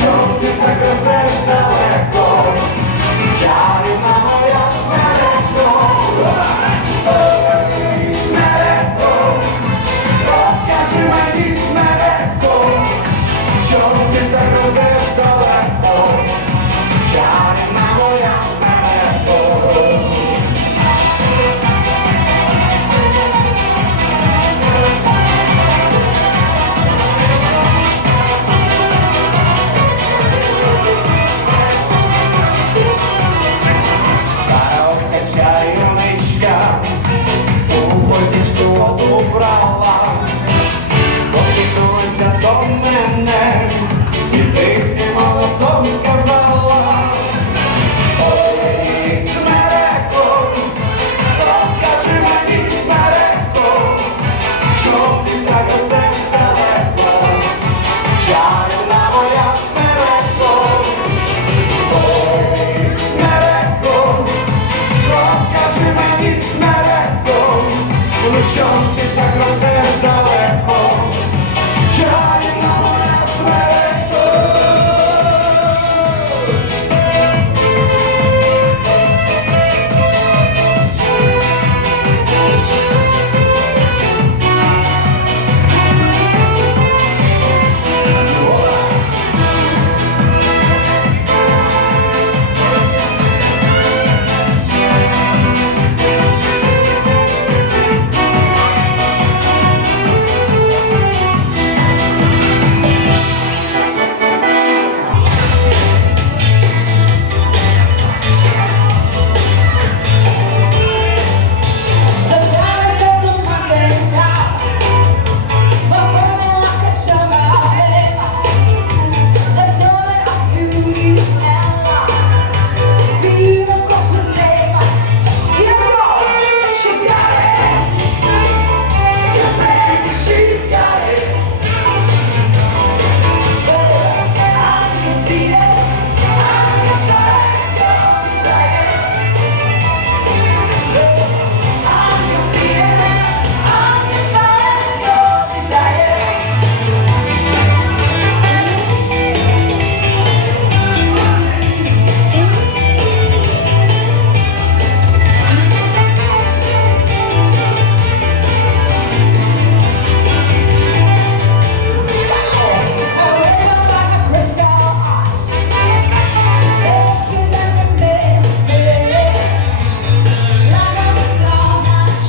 show.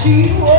gentil